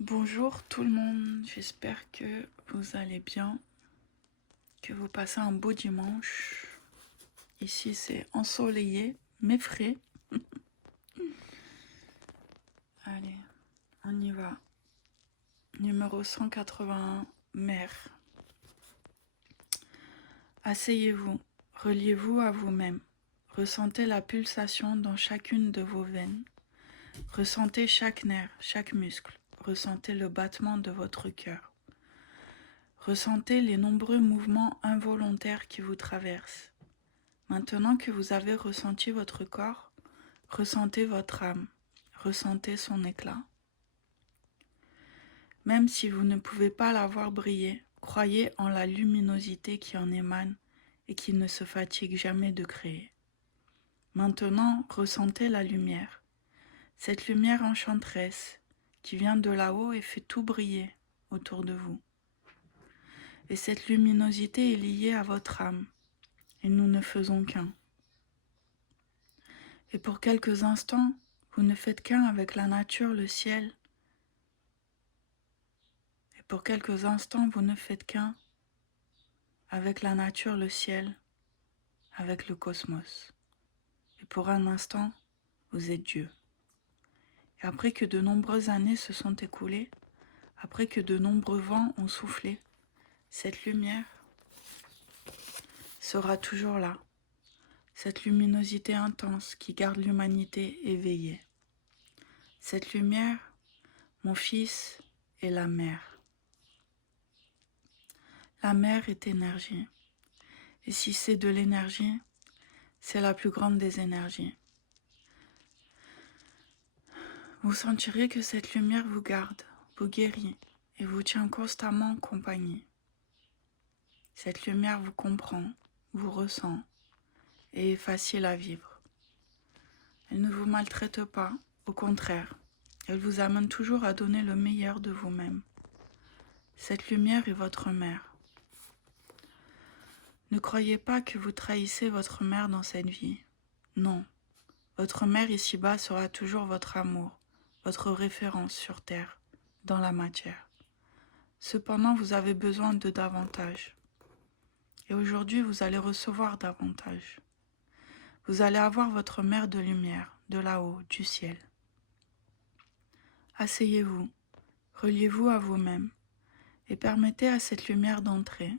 Bonjour tout le monde, j'espère que vous allez bien, que vous passez un beau dimanche. Ici c'est ensoleillé, mais frais. Allez, on y va. Numéro 181, mère. Asseyez-vous, reliez-vous à vous-même. Ressentez la pulsation dans chacune de vos veines. Ressentez chaque nerf, chaque muscle. Ressentez le battement de votre cœur. Ressentez les nombreux mouvements involontaires qui vous traversent. Maintenant que vous avez ressenti votre corps, ressentez votre âme, ressentez son éclat. Même si vous ne pouvez pas la voir briller, croyez en la luminosité qui en émane et qui ne se fatigue jamais de créer. Maintenant, ressentez la lumière, cette lumière enchanteresse qui vient de là-haut et fait tout briller autour de vous. Et cette luminosité est liée à votre âme, et nous ne faisons qu'un. Et pour quelques instants, vous ne faites qu'un avec la nature, le ciel. Et pour quelques instants, vous ne faites qu'un avec la nature, le ciel, avec le cosmos. Et pour un instant, vous êtes Dieu. Et après que de nombreuses années se sont écoulées, après que de nombreux vents ont soufflé, cette lumière sera toujours là. Cette luminosité intense qui garde l'humanité éveillée. Cette lumière, mon fils, est la mer. La mer est énergie. Et si c'est de l'énergie, c'est la plus grande des énergies. Vous sentirez que cette lumière vous garde, vous guérit et vous tient constamment en compagnie. Cette lumière vous comprend, vous ressent et est facile à vivre. Elle ne vous maltraite pas, au contraire, elle vous amène toujours à donner le meilleur de vous-même. Cette lumière est votre mère. Ne croyez pas que vous trahissez votre mère dans cette vie. Non, votre mère ici-bas sera toujours votre amour, votre référence sur terre, dans la matière. Cependant, vous avez besoin de davantage. Et aujourd'hui, vous allez recevoir davantage. Vous allez avoir votre mère de lumière, de là-haut, du ciel. Asseyez-vous, reliez-vous à vous-même et permettez à cette lumière d'entrer.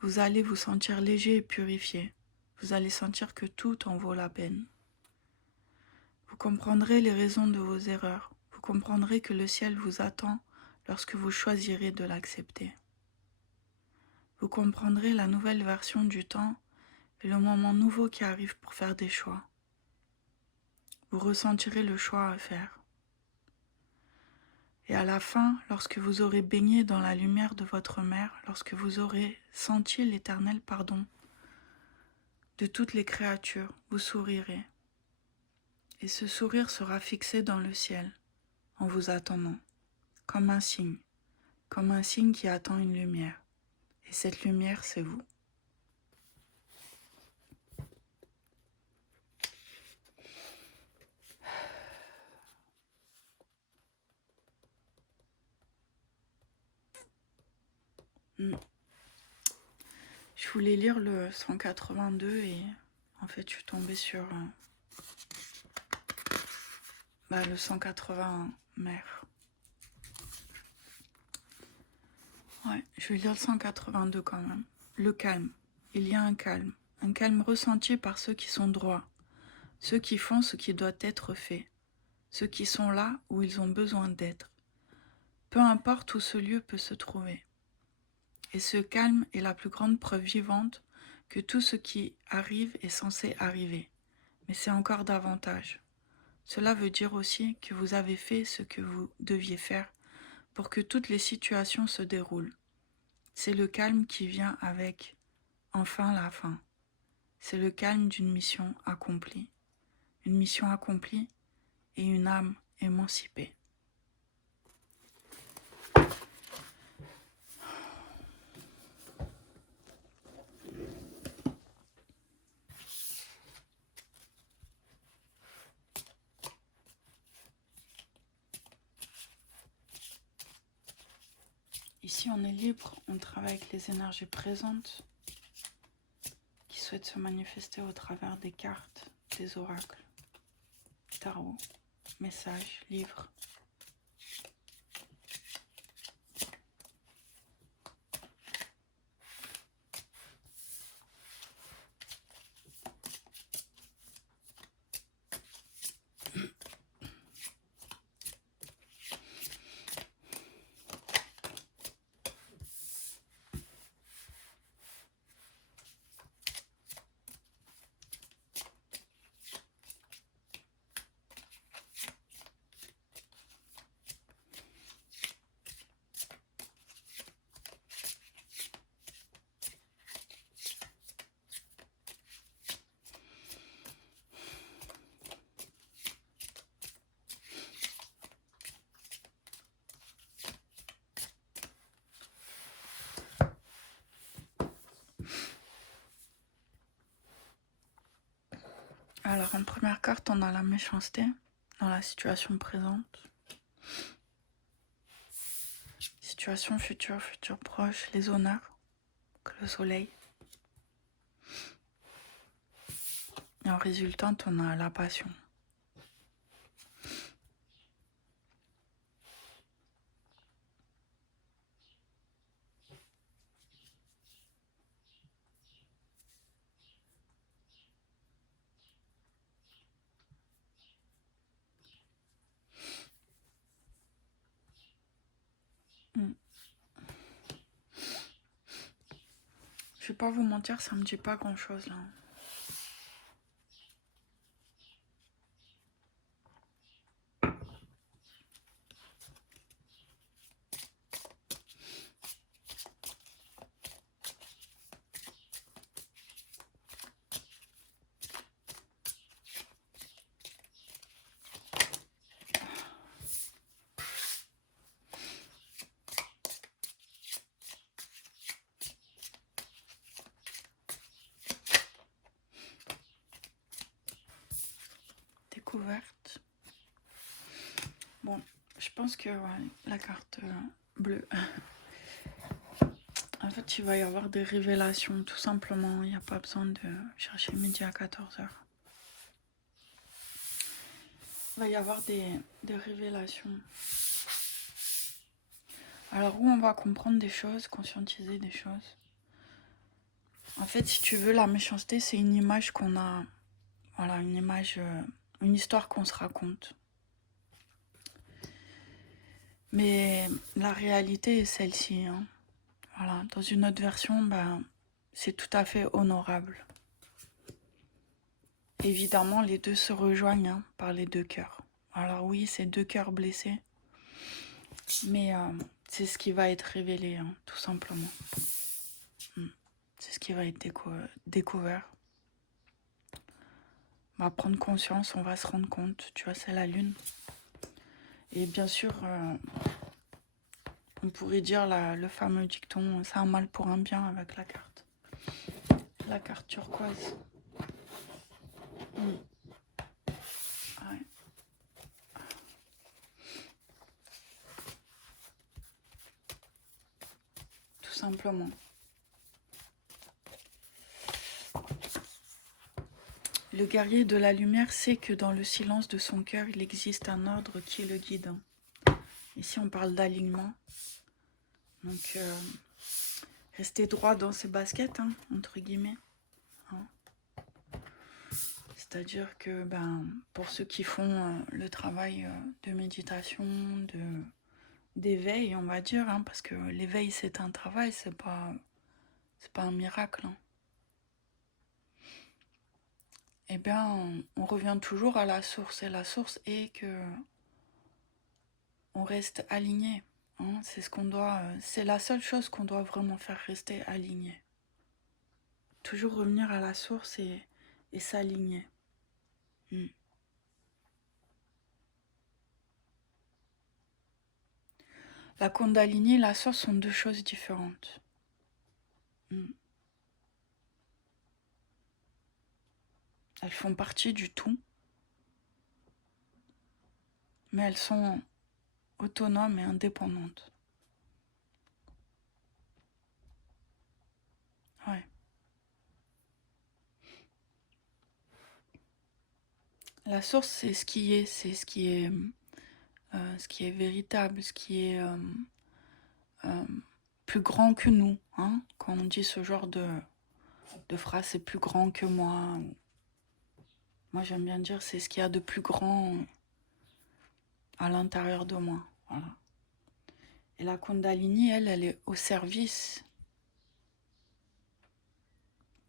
Vous allez vous sentir léger et purifié. Vous allez sentir que tout en vaut la peine. Vous comprendrez les raisons de vos erreurs. Vous comprendrez que le ciel vous attend lorsque vous choisirez de l'accepter. Vous comprendrez la nouvelle version du temps et le moment nouveau qui arrive pour faire des choix. Vous ressentirez le choix à faire. Et à la fin, lorsque vous aurez baigné dans la lumière de votre mère, lorsque vous aurez senti l'éternel pardon de toutes les créatures, vous sourirez. Et ce sourire sera fixé dans le ciel, en vous attendant, comme un signe qui attend une lumière. Et cette lumière, c'est vous. Je voulais lire le 182 et en fait je suis tombée sur le 181 mère. Ouais, je vais lire le 182 quand même. Le calme. Il y a un calme ressenti par ceux qui sont droits, ceux qui font ce qui doit être fait, ceux qui sont là où ils ont besoin d'être. Peu importe où ce lieu peut se trouver. Et ce calme est la plus grande preuve vivante que tout ce qui arrive est censé arriver. Mais c'est encore davantage. Cela veut dire aussi que vous avez fait ce que vous deviez faire pour que toutes les situations se déroulent. C'est le calme qui vient avec enfin la fin. C'est le calme d'une mission accomplie. Une mission accomplie et une âme émancipée. Ici, on est libre, on travaille avec les énergies présentes qui souhaitent se manifester au travers des cartes, des oracles, tarot, messages, livres. Alors, en première carte, on a la méchanceté dans la situation présente. Situation future, futur proche, les honneurs, que le soleil. Et en résultante, on a la passion. Mm. Je vais pas vous mentir, ça me dit pas grand-chose là. Découverte. Bon, je pense que ouais, la carte bleue. En fait, il va y avoir des révélations, tout simplement. Il n'y a pas besoin de chercher midi à 14h. Il va y avoir des révélations. Alors, où on va comprendre des choses, conscientiser des choses. En fait, si tu veux, la méchanceté, c'est une image qu'on a. Voilà, une image, une histoire qu'on se raconte. Mais la réalité est celle-ci. Hein. Voilà, dans une autre version, ben, c'est tout à fait honorable. Évidemment, les deux se rejoignent hein, par les deux cœurs. Alors oui, c'est deux cœurs blessés. Mais c'est ce qui va être révélé, hein, tout simplement. C'est ce qui va être découvert. On va prendre conscience, on va se rendre compte. Tu vois, c'est la lune. Et bien sûr, on pourrait dire le fameux dicton, c'est un mal pour un bien avec la carte. La carte turquoise. Ouais. Tout simplement. Le guerrier de la lumière sait que dans le silence de son cœur, il existe un ordre qui le guide. Ici, on parle d'alignement. Donc, rester droit dans ses baskets, hein, entre guillemets. Hein. C'est-à-dire que pour ceux qui font le travail de méditation, d'éveil, on va dire, hein, parce que l'éveil c'est un travail, c'est pas un miracle. Hein. Eh bien, on revient toujours à la source, et la source est que on reste aligné. Hein, c'est ce qu'on doit, c'est la seule chose qu'on doit vraiment faire rester aligné. Toujours revenir à la source et s'aligner. La Kundalini et la source sont deux choses différentes. Elles font partie du tout, mais elles sont autonomes et indépendantes. La source, c'est ce qui est véritable, ce qui est euh, plus grand que nous. Hein? Quand on dit ce genre de phrase, c'est plus grand que moi. Moi, j'aime bien dire c'est ce qu'il y a de plus grand à l'intérieur de moi. Voilà. Et la Kundalini, elle est au service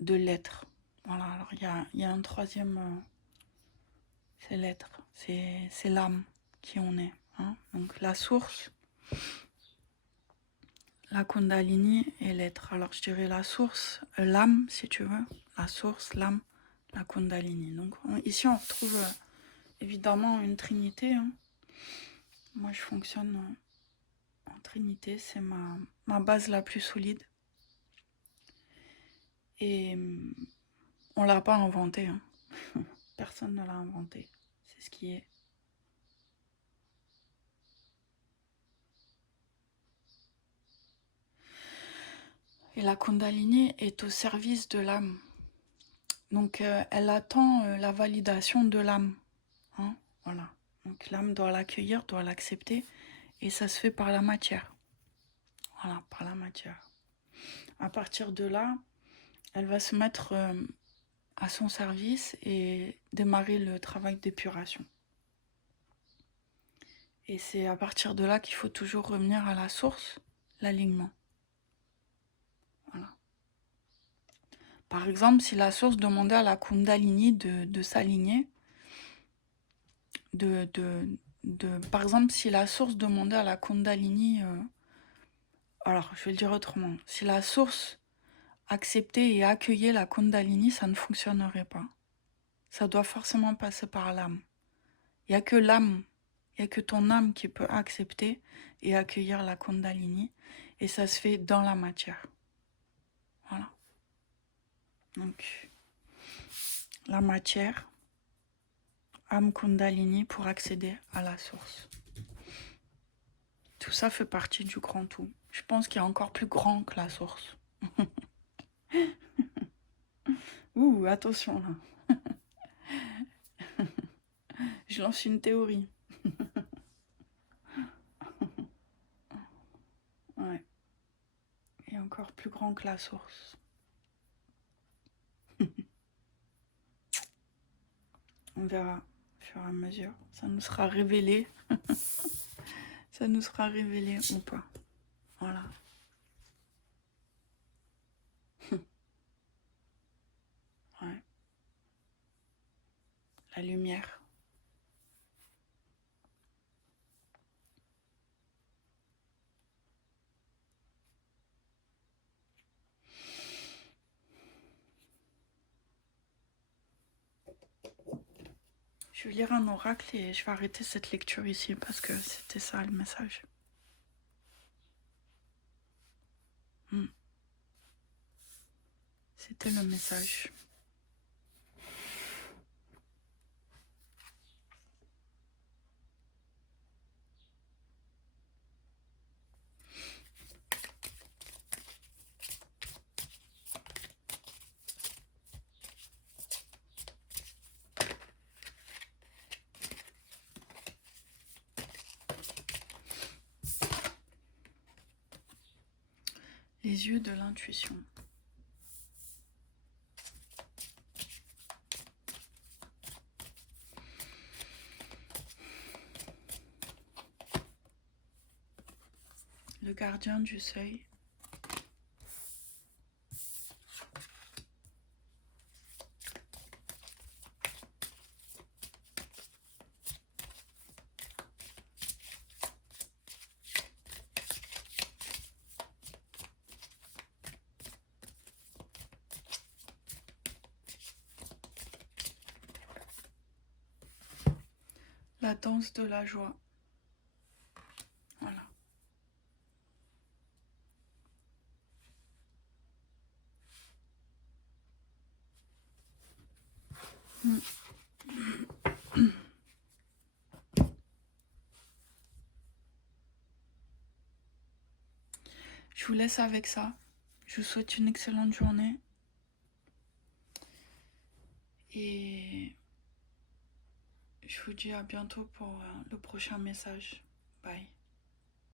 de l'être. Voilà, alors il y a un troisième, c'est l'être, c'est l'âme qui on est. Hein? Donc la source, la Kundalini et l'être. Alors je dirais la source, l'âme si tu veux, la source, l'âme, la Kundalini. Donc ici on retrouve évidemment une trinité. Hein. Moi je fonctionne en trinité, c'est ma base la plus solide. Et on l'a pas inventé. Hein. Personne ne l'a inventé. C'est ce qui est. Et la Kundalini est au service de l'âme. Donc elle attend la validation de l'âme. Hein, voilà. Donc l'âme doit l'accueillir, doit l'accepter. Et ça se fait par la matière. Voilà, par la matière. À partir de là, elle va se mettre à son service et démarrer le travail d'épuration. Et c'est à partir de là qu'il faut toujours revenir à la source, l'alignement. Voilà. Par exemple, si la source demandait à la Kundalini de s'aligner, par exemple, si la source demandait à la Kundalini, alors je vais le dire autrement, si la source acceptait et accueillait la Kundalini, ça ne fonctionnerait pas. Ça doit forcément passer par l'âme. Il n'y a que l'âme, il n'y a que ton âme qui peut accepter et accueillir la Kundalini, et ça se fait dans la matière. Voilà. Donc, la matière, âme Kundalini pour accéder à la source. Tout ça fait partie du grand tout. Je pense qu'il y a encore plus grand que la source. Ouh, attention là. Je lance une théorie. Ouais. Et encore plus grand que la source. On verra au fur et à mesure. Ça nous sera révélé. Ça nous sera révélé ou pas. Voilà. Ouais. La lumière. Je vais lire un oracle et je vais arrêter cette lecture ici parce que c'était ça le message. C'était le message. Les yeux de l'intuition. Le gardien du seuil. La danse de la joie. Voilà. Je vous laisse avec ça. Je vous souhaite une excellente journée. Et Je vous dis à bientôt pour le prochain message. Bye.